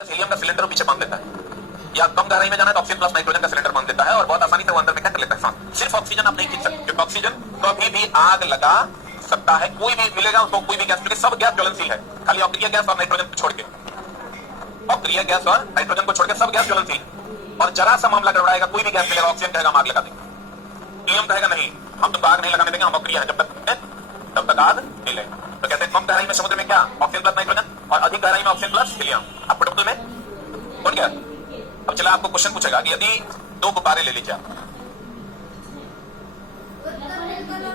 Helium का cylinder पीछे बांध देता है, या कम गहराई में जाना है तो ऑक्सीजन प्लस नाइट्रोजन का सिलेंडर बांध देता है और बहुत आसानी से वो अंदर में कर लेता है सांस। सिर्फ ऑक्सीजन आप नहीं खींच सकते क्योंकि ऑक्सीजन कभी भी आग लगा सकता है, कोई भी मिलेगा उसको, कोई भी गैस, क्योंकि सब गैस ज्वलनशील है, खाली अक्रिय गैस और नाइट्रोजन को छोड़ के, अक्रिय गैस और नाइट्रोजन को छोड़ के सब गैस ज्वलनशील। और जरा सा मामला गड़बड़ाएगा, कोई भी गैस मिलेगा, ऑक्सीजन कहेगा हम आग लगा देंगे, हीलियम कहेगा नहीं हम तुमको आग नहीं लगाने देंगे, हम अक्रिय है तब तक आग नहीं लगेगा। तो कहते हैं कम गहराई में समुद्र में क्या ऑक्सीजन प्लस नाइट्रोजन और अधिक गहराई में ऑक्सीजन प्लस हीलियम। आपको टोटल में कौन क्या? अब चला आपको क्वेश्चन पूछेगा कि यदि दो गुब्बारे ले लीजिए,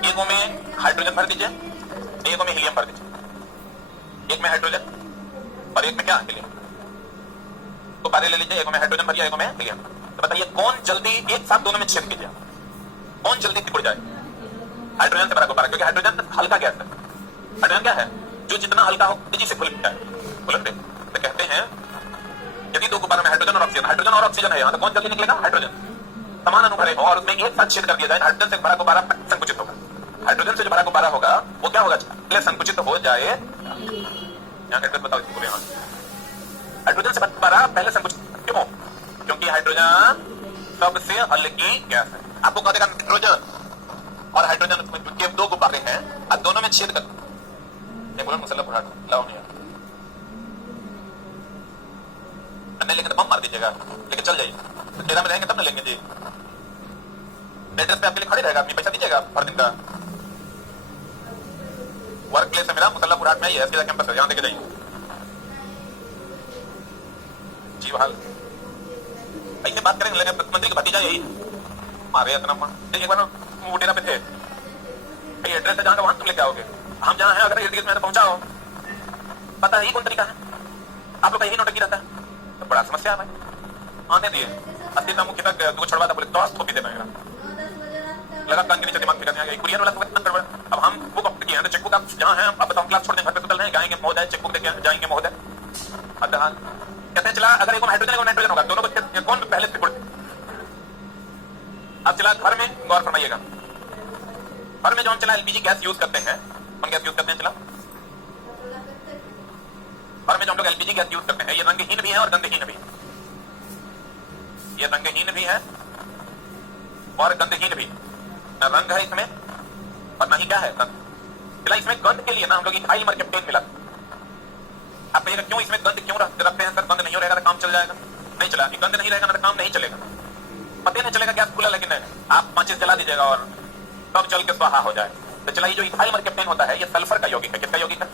एक में हाइड्रोजन भर दीजिए, एक में हीलियम भर दीजिए, एक में हाइड्रोजन और एक में क्या हीलियम। गुब्बारे ले लीजिए, एक में हाइड्रोजन भरिए, एक में हीलियम। तो बताइए कौन जल्दी एक साथ दोनों में छेद कीजिए, कौन जल्दी सिकुड़ जाए? हाइड्रोजन से भरा गुब्बारा, क्योंकि हाइड्रोजन हल्का गैस है। हाइड्रोजन क्या है? जो जितना हल्का हो तेजी से खुल जाए, खुलते। तो कहते हैं यदि दो गुब्बारों में हाइड्रोजन और ऑक्सीजन है, यहाँ तो कौन जल्दी निकलेगा? हाइड्रोजन। समान अनुभरे हो और उसमें एक साथ छेद कर दिया जाए, हाइड्रोजन से भरा गुब्बारा संकुचित होगा। हाइड्रोजन से जो भरा गुब्बारा होगा वो क्या होगा? पहले संकुचित हो जाए, यहाँ कहते बताओ इसको, यहाँ हाइड्रोजन से भरा गुब्बारा पहले संकुचित क्यों? क्योंकि हाइड्रोजन सबसे हल्की गैस है। आपको कह देगा नाइट्रोजन और हाइड्रोजन के दो गुब्बारे हैं, अब दोनों में छेद कर मुसल्ला बुढ़ा लाओ नहीं, नहीं लेंगे तो बम मार दीजिएगा, लेके चल जाइए, तो तेरा में रहेंगे तब ना लेंगे जी। एड्रेस पे आपके लिए खड़े रहेगा, अपनी पैसा दीजिएगा हर दिन का। वर्क प्लेस है मेरा मुसल्ला बुढ़ाट में ही है, इसके कैंपस है, यहाँ देके जाइए जी। हाल ऐसे बात करेंगे, लगे प्रधानमंत्री का भतीजा यही मारे इतना। एक बार वो डेरा पे थे, एड्रेस है जहाँ का वहां तुम लेके आओगे, हम जहाँ हैं अगर इर्द-गिर्द में पहुंचाओ, पता है ही कौन तरीका है, आप लोग का यही नोटंकी रहता है, तो बड़ा समस्या है भाई। आने दिए अस्थिता मुख्य तक दो छोड़वा था, बोले तो थोपी देना है, लगा कान के नीचे दिमाग फिर गया, कुरियर वाला को इतना गड़बड़। अब हम बुक ऑप्ट किए हैं तो चेकबुक आप जहाँ हैं, अब बताओ क्लास छोड़ दें, घर पे सुतल हैं, जाएंगे महोदय चेकबुक देके जाएंगे महोदय। अतः कहते हैं चला अगर एक हाइड्रोजन एक नाइट्रोजन होगा, दोनों को कौन पहले सिकुड़। अब चला घर में गौर फरमाइएगा, घर में जो हम चला एलपीजी गैस यूज करते हैं, कौन गैस यूज करते हैं? चला घर में जो हम लोग एलपीजी गैस यूज करते हैं, ये रंगहीन भी है और गंधहीन भी, ये रंगहीन भी है और गंधहीन भी। न रंग है इसमें और न ही क्या है गंध। चला इसमें गंध के लिए ना हम लोग इथाइल मर्केप्टेन मिला। आप कहिएगा क्यों इसमें गंध क्यों रखते हैं सर? गंध नहीं रहेगा तो काम चल जाएगा? नहीं चला, गंध नहीं रहेगा ना तो काम नहीं चलेगा, पता नहीं चलेगा गैस खुला लेकिन नहीं। आप माचिस जला दीजिएगा और तब चल के स्वाहा हो जाए। तो चला ये जो इथाइल मर्केप्टेन होता है, ये सल्फर का यौगिक है। किसका यौगिक है?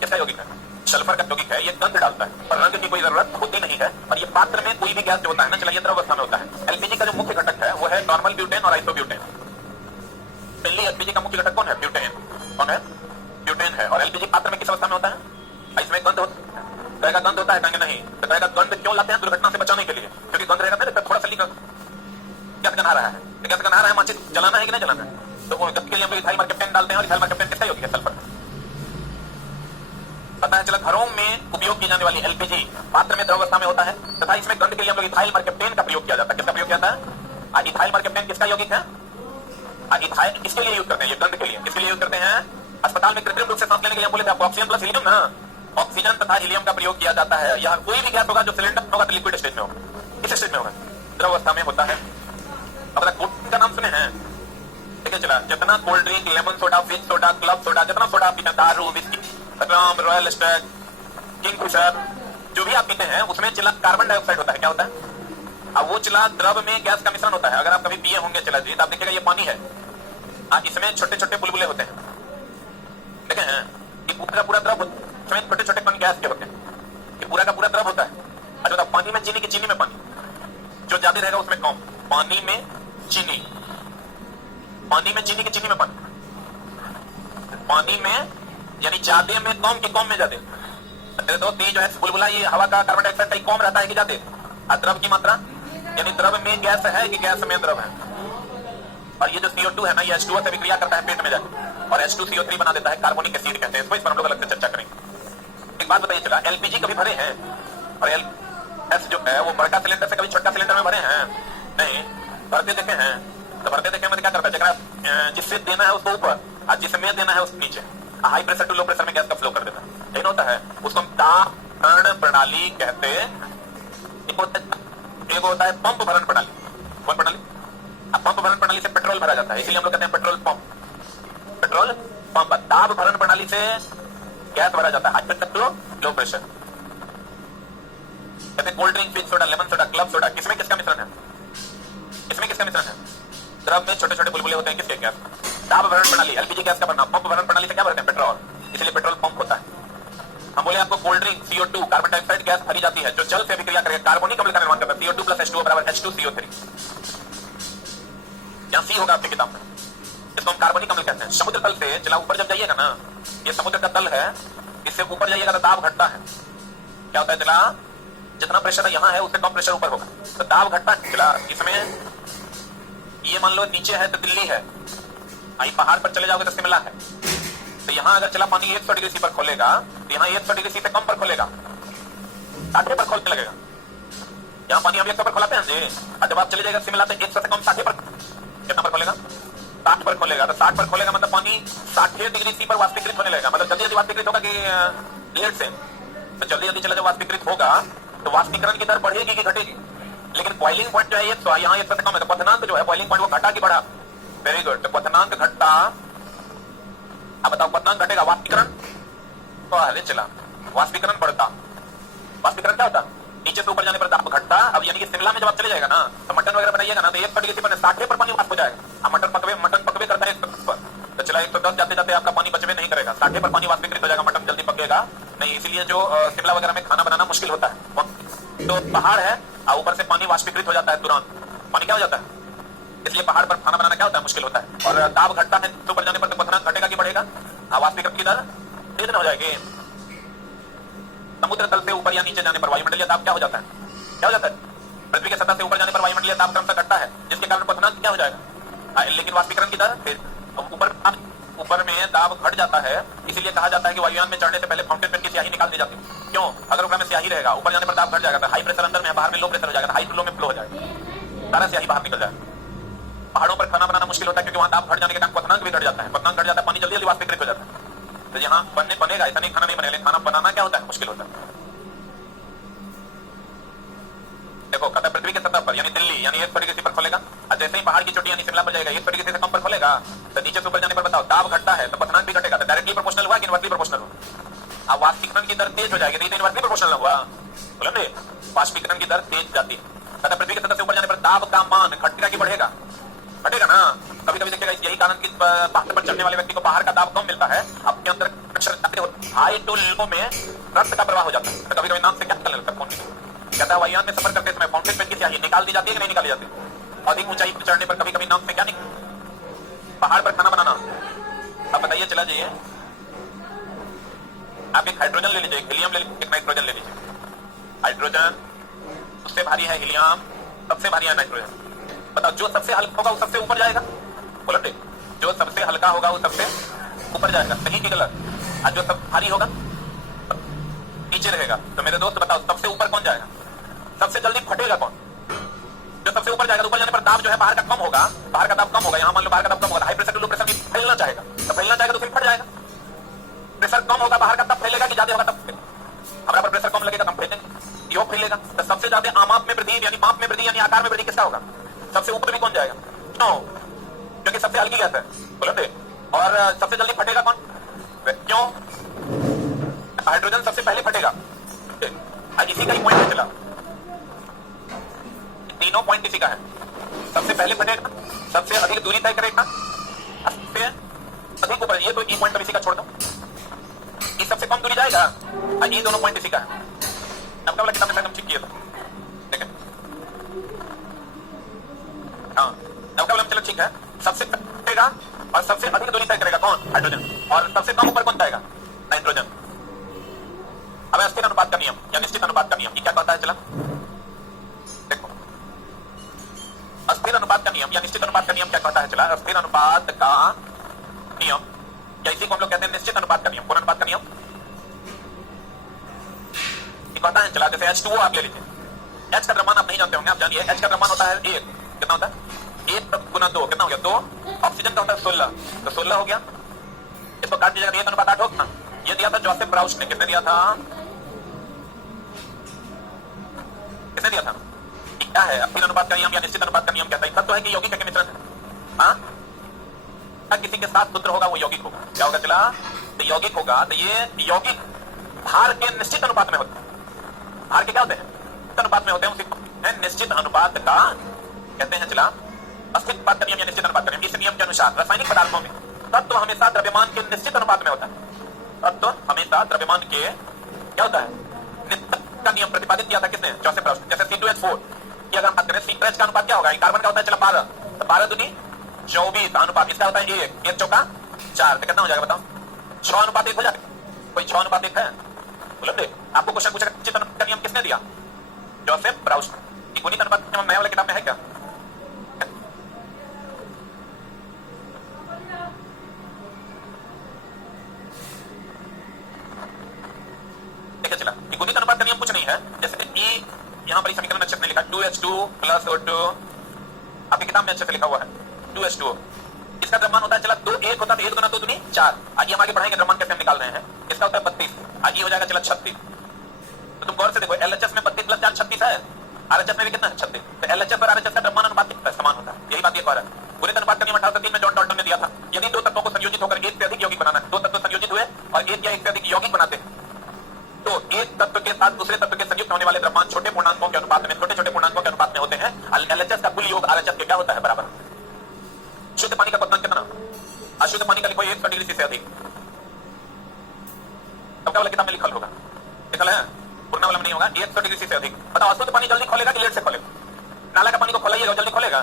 किसका यौगिक है? सल्फर का यौगिक है। ये गंध डालता है पर रंग की कोई जरूरत होती नहीं है। और ये पात्र में कोई भी गैस जो होता है ना, चला ये द्रव अवस्था में होता है। एलपीजी का जो मुख्य घटक है वो है नॉर्मल ब्यूटेन और आइसोब्यूटेन। पहले एलपीजी का मुख्य घटक कौन है? ब्यूटेन। कौन है? ब्यूटेन है। और एलपीजी पात्र में किस अवस्था में होता है? इसमें गंध होता है। कहेगा गंध होता है, कहेंगे नहीं, तो कहेगा गंध क्यों लाते हैं? दुर्घटना से बचाने के लिए, क्योंकि गंध रहेगा ना थोड़ा सा लीक गैस गन्हा रहा है, गैस गन्हा रहा है, माचिस जलाना है कि नहीं जलाना है, तो वो गंध के लिए हम लोग इथाइल मर्केप्टेन डालते हैं। और इथाइल मर्केप्टेन किसका यौगिक है? सल्फर। पता है चला घरों में उपयोग की जाने वाली एलपीजी पात्र में द्रव अवस्था में होता है तथा इसमें गंध के लिए हम लोग इथाइल मर्केप्टेन का प्रयोग किया जाता है। किसका प्रयोग किया जाता है? इथाइल मर्केप्टेन किसका यौगिक है? इथाइल किसके लिए यूज करते हैं? ये गंध के लिए। किसके लिए यूज करते हैं? अस्पताल में कृत्रिम रूप से सांस लेने के लिए बोले थे आपको ऑक्सीजन प्लस हीलियम ना, ऑक्सीजन तथा हीलियम का प्रयोग किया जाता है। यह कोई भी गैस होगा जो सिलेंडर होगा तो लिक्विड स्टेज में होगा। किस स्टेज में होगा? द्रव अवस्था में होता है। अब कोल्ड का नाम सुने हैं? ठीक है चला, जितना cold drink, lemon soda, fish soda, club soda, जितना सोडा आप पीते हैं, दारू, विस्की, रम, रॉयल स्टैग, किंगफिशर, जो भी आप पीते हैं उसमें चला कार्बन डाइऑक्साइड होता है। क्या होता है? अब वो चला द्रव में गैस का मिश्रण होता है। अगर आप कभी पिए होंगे चला जी, तो आप देखिएगा ये पानी है, इसमें छोटे छोटे बुलबुले होते हैं, देखे हैं? ये पूरा का पूरा द्रव, इसमें छोटे छोटे कण गैस के होते हैं, ये पूरा का पूरा द्रव होता है। अच्छा, पानी में चीनी की चीनी में पानी, जो ज्यादा रहेगा उसमें कम। पानी में चीनी, पानी में चीनी की चीनी में पानी, पानी में यानी ज्यादा में कम के कम में ज्यादा। तो जो है बुलबुला ये हवा का कार्बन डाइऑक्साइड कम रहता है कि ज्यादा? द्रव की मात्रा यानी द्रव में गैस है कि गैस में द्रव है। और ये जो CO2 है ना, ये H2O से विक्रिया करता है पेट में जाकर और H2CO3 बना देता है, कार्बोनिक एसिड कहते हैं इसको। इस पर हम लोग अलग से चर्चा करेंगे। एक बात बताइए चला, एलपीजी कभी भरे हैं? और एलएस जो है वो बड़का सिलेंडर से कभी छोटा सिलेंडर में भरे हैं? नहीं, भरते देखे हैं। तो भरते देखे में क्या करता है? जगह जिससे देना है उसको ऊपर और जिसमें देना है उसको नीचे, high pressure to low pressure में गैस का फ्लो कर देता है। लेकिन होता है उसको हम ताप भरण प्रणाली कहते हैं। एक होता है पंप भरण प्रणाली। कौन प्रणाली? अब पंप भरण प्रणाली से पेट्रोल भरा जाता है, इसीलिए हम लोग कहते हैं पेट्रोल पंप। Petrol pump. दाब भरण प्रणाली से गैस भरा जाता है, हाई प्रेशर लो प्रेशर। कहते हैं cold drink, fish soda, lemon soda, club soda, किसमें किसका मिश्रण है? इसमें किसका मिश्रण है? द्रव में छोटे छोटे बुलबुले होते हैं, किसके? गैस। दाब भरण प्रणाली एलपीजी गैस का भरना। पंप भरण प्रणाली से क्या भरते हैं? पेट्रोल, इसलिए पेट्रोल पंप होता है। हम बोले आपको cold drink CO2 carbon dioxide gas भरी जाती है जो जल से अभिक्रिया करके कार्बनिक अम्ल का निर्माण करता है। CO2 + H2O = H2CO3। यहां C होगा आपकी किताब में, इसको हम कार्बनिक अम्ल कहते हैं। समुद्र तल से चला ऊपर जब जाइएगा ना, ये समुद्र का तल है, इससे ऊपर जाइएगा तो दाब घटता है। क्या होता है? चला जितना प्रेशर यहाँ है उससे कम प्रेशर ऊपर होगा तो दाब घटता है। चला इसमें ये मान लो नीचे है तो दिल्ली है, आई पहाड़ पर चले जाओगे तो शिमला है। तो यहाँ अगर चला पानी 100 डिग्री सी पर खोलेगा तो यहाँ 100 डिग्री सी से कम पर खोलेगा, 60 पर खोलने लगेगा। यहाँ पानी हम 100 पर खोलाते हैं जी, और जब आप चले जाएगा शिमला तो 100 से कम 60 पर, कितना पर खोलेगा? 60 पर खोलेगा। तो 60 पर खोलेगा मतलब पानी 60 डिग्री सी पर वाष्पीकृत होने लगेगा। मतलब जल्दी जल्दी वाष्पीकृत होगा कि लेट से? तो जल्दी जल्दी चला जब वाष्पीकृत होगा तो वाष्पीकरण की दर बढ़ेगी कि घटेगी? लेकिन बॉइलिंग पॉइंट जो है 100, यहाँ 100 से कम है, तो क्वथनांक जो है बॉइलिंग पॉइंट वो घटा कि बढ़ा? Very good. तो क्वथनांक घटता। अब बताओ क्वथनांक घटेगा, वाष्पीकरण तो अरे चला वाष्पीकरण बढ़ता। वाष्पीकरण क्या होता? नीचे से ऊपर जाने पर दाब घटता। अब यानी कि शिमला में जब आप चले जाएगा ना तो मटन वगैरह बनाइएगा ना तो 100 डिग्री पर 60 पर पानी वाष्प हो जाएगा। मटन पकवे करता है 110 पर, तो चला 110 जाते जाते आपका पानी बचवे नहीं करेगा, 60 पर पानी वाष्पीकृत हो जाएगा, मटन जल्दी पकेगा नहीं। इसीलिए जो शिमला वगैरह में खाना बनाना मुश्किल होता है। तो पहाड़ है और ऊपर से पानी वाष्पीकृत हो जाता है तुरंत, पानी क्या हो जाता है? इसलिए पहाड़ पर खाना बनाना क्या होता है? मुश्किल होता है। और दाब घटता है तो ऊपर जाने पर तो क्वथनांक घटेगा कि बढ़ेगा? वाष्पीकरण की दर तेज हो जाएगी। समुद्र तल से ऊपर या नीचे जाने पर वायुमंडलीय दाब क्या हो जाता है? क्या हो जाता है? पृथ्वी के सतह से ऊपर जाने पर वायुमंडलीय दाब क्रमशः घटता है, जिसके कारण क्वथनांक क्या हो जाएगा? लेकिन वाष्पीकरण की दर तेज। ऊपर में दाब घट जाता है, इसीलिए कहा जाता है कि वायुयान में चढ़ने से पहले फाउंटेन पेन की स्याही निकाल दी जाती है। क्यों? अगर उसमें स्याही रहेगा ऊपर जाने पर दाब घट जाएगा, हाई प्रेशर अंदर में, बाहर में लो प्रेशर हो जाएगा, हाई टू लो में फ्लो हो जाएगा, सारा स्याही बाहर निकल जाएगा। पहाड़ों पर खाना बनाना मुश्किल होता है क्योंकि वहां दाब घट जाने के कारण क्वथनांक भी घट जाता है। क्वथनांक घट जाता है, पानी जल्दी जल्दी वाष्पीकृत हो जाता है। तो यहाँ बनेगा ऐसा नहीं खाना नहीं बनेगा, खाना बनाना क्या होता है? मुश्किल होता है। देखो कहता है पृथ्वी के सतह पर यानी दिल्ली यानी 100 डिग्री पर खोलेगा, और जैसे ही पहाड़ की चोटी यानी शिमला पर जाएगा 100 डिग्री से कम पर खोलेगा तो नीचे से ऊपर जाने पर बताओ दाब घटता है तो क्वथनांक भी घटेगा। तो डायरेक्टली प्रोपोर्शनल हुआ कि इनवर्सली प्रोपोर्शनल हुआ? अब वाष्पीकरण की दर तेज हो जाएगी, नहीं तो इनवर्सली प्रोपोर्शनल हुआ। बोले वाष्पीकरण की दर तेज जाती है। कहता पृथ्वी के सतह से ऊपर जाने पर दाब का मान घटेगा कि बढ़ेगा? घटेगा ना। कभी कभी देखिएगा यही कारण कि पहाड़ पर चढ़ने वाले व्यक्ति को बाहर का दाब कम मिलता है, अपने अंदर हाई टू लो में रक्त का प्रवाह हो जाता है। तो कभी कभी नाम से क्या निकलने लगता है? कहता है वायुयान में सफर करते समय फाउंटेन पेन की स्याही निकाल दी जाती है कि नहीं निकाली जाती? अधिक ऊंचाई पर चढ़ने पर कभी कभी नाम से क्या पहाड़ पर खाना बनाना। अब बताइए, चला जाइए आप एक हाइड्रोजन ले लीजिए, एक हीलियम ले लीजिए, एक नाइट्रोजन ले लीजिए। हाइड्रोजन उससे भारी है, हीलियम सबसे भारी है नाइट्रोजन। बताओ जो सबसे हल्का होगा वो सबसे ऊपर जाएगा? बोलो जो सबसे हल्का होगा वो सबसे ऊपर जाएगा, सही कि गलत? और जो सब भारी होगा नीचे रहेगा। तो मेरे दोस्त बताओ सबसे ऊपर कौन जाएगा? सबसे जल्दी फटेगा कौन? जो सबसे ऊपर जाएगा। तो ऊपर जाने पर दाब जो है बाहर का कम होगा, बाहर का दाब कम होगा। यहाँ मान लो बाहर का दाब कम होगा, high pressure to low pressure में फैलना चाहेगा, तो फैलना चाहेगा तो फिर फट जाएगा। प्रेशर कम होगा बाहर का तब फैलेगा कि ज्यादा होगा तब फैलेगा? हमारा पर प्रेशर कम लगेगा तब फैलेगा, यो फैलेगा। तो सबसे ज्यादा आमाप में वृद्धि यानी माप में वृद्धि यानी आकार में वृद्धि किसका होगा? सबसे ऊपर भी कौन जाएगा? क्यों? क्योंकि सबसे हल्की गैस है, बोले। और सबसे जल्दी फटेगा कौन? क्यों? हाइड्रोजन सबसे पहले फटेगा। इसी का ही पॉइंट चला, तीनों पॉइंट इसी का है। सबसे पहले फटेगा, सबसे अधिक दूरी तय करेगा, सबसे अधिक ऊपर। ये तो ई पॉइंट इसी का छोड़ दो, ये सबसे कम दूरी जाएगा, और ये दोनों पॉइंट इसी का है। अब वाला किताब में हम ठीक किया था, देखें। हाँ अब वाला चलो ठीक है। सबसे फटेगा और सबसे अधिक दूरी तय करेगा कौन? हाइड्रोजन। और सबसे कम ऊपर कौन जाएगा? नाइट्रोजन। अब अस्थिर अनुपात का नियम या निश्चित अनुपात का नियम ये क्या कहता है? चला देखो, अस्थिर अनुपात का नियम या निश्चित अनुपात का नियम क्या कहता है? चला अस्थिर अनुपात का नियम या इसी को हम लोग कहते हैं निश्चित अनुपात का नियम। कौन अनुपात का नियम? ये कहता है चला जैसे H2O आप ले लीजिए, H का द्रव्यमान आप नहीं जानते होंगे, आप जानिए H का द्रव्यमान होता है 1, कितना होता है? 1 गुना 2 कितना हो गया? 2। ऑक्सीजन का होता है 16, तो 16 हो गया। इसको काट दीजिएगा, 1 अनुपात 8 होगा। ये दिया था जोसेफ ब्राउस ने, कितने दिया था? दिया था कि क्या है अस्थिर अनुपात का नियम या निश्चित अनुपात का नियम कहता है? तो है कि यौगिक है कि मिश्रण है? हाँ, किसी के साथ सूत्र होगा वो यौगिक होगा। क्या होगा चला? तो यौगिक होगा। तो ये यौगिक भार के निश्चित अनुपात में होते हैं। भार के क्या होते हैं? अनुपात में होते हैं। उसी निश्चित अनुपात का कहते हैं चला अस्थिर अनुपात का नियम या निश्चित अनुपात का नियम। इस नियम के अनुसार रासायनिक पदार्थों में तत्व हमेशा द्रव्यमान के निश्चित अनुपात में होता है। तत्व हमेशा द्रव्यमान के क्या होता है? निश्चित का नियम प्रतिपादित किया था किसने? Joseph Proust. जैसे C2H4 की अगर हम बात करें, C2H का अनुपात क्या होगा? कार्बन का होता है चला 12, तो 12 दूनी 24 अनुपात इसका होता है 1 चौका 4, तो कितना हो जाएगा बताओ? 6:1 हो जाएगा। कोई 6:1 है? बोले आपको क्वेश्चन पूछा निश्चित अनुपात का नियम किसने दिया? Joseph Proust. गुणित अनुपात का नियम नया वाले किताब में है क्या? देखिए चला गुणित अनुपात का नियम कुछ नहीं है। जैसे ई यहाँ पर समीकरण अच्छे से लिखा 2H2 + O2, आपकी किताब में अच्छे से लिखा हुआ है 2H2O। इसका द्रव्यमान होता है चला 2 1 होता है 1 गुना 2 दूनी 4। आज हम आगे बढ़ाएंगे द्रव्यमान कैसे हम निकाल रहे हैं। इसका होता है 32, आज ये हो जाएगा चला 36। तो तुम गौर से देखो LHS में 32 + 4 36 है, RHS में भी कितना है 36। तो LHS और RHS का द्रव्यमान अनुपात कितना समान होता है? यही बात एक बार है। गुणित अनुपात का नियम 1803 में जॉन डाल्टन ने दिया था। यदि दो तत्वों को संयोजित होकर एक से अधिक यौगिक बनाना है, दो तत्व संयोजित हुए और एक या एक से अधिक यौगिक बनाते हैं, तो एक तत्व के साथ दूसरे तत्व के संयुक्त होने वाले द्रव्यमान छोटे पूर्णांकों के अनुपात में, छोटे छोटे पूर्णांकों के अनुपात में होते हैं। LHS का कुल योग RHS के क्या होता है? बराबर। शुद्ध पानी का क्वथनांक कितना? अशुद्ध पानी का लिखो 100 डिग्री से अधिक। सबका वाला किताब में लिखल होगा, लिखल है, पूर्ण वाला में नहीं होगा। 100 डिग्री से अधिक। बताओ अशुद्ध पानी जल्दी खोलेगा कि लेट से खोलेगा? नाला का पानी को खोलाइएगा जल्दी खोलेगा।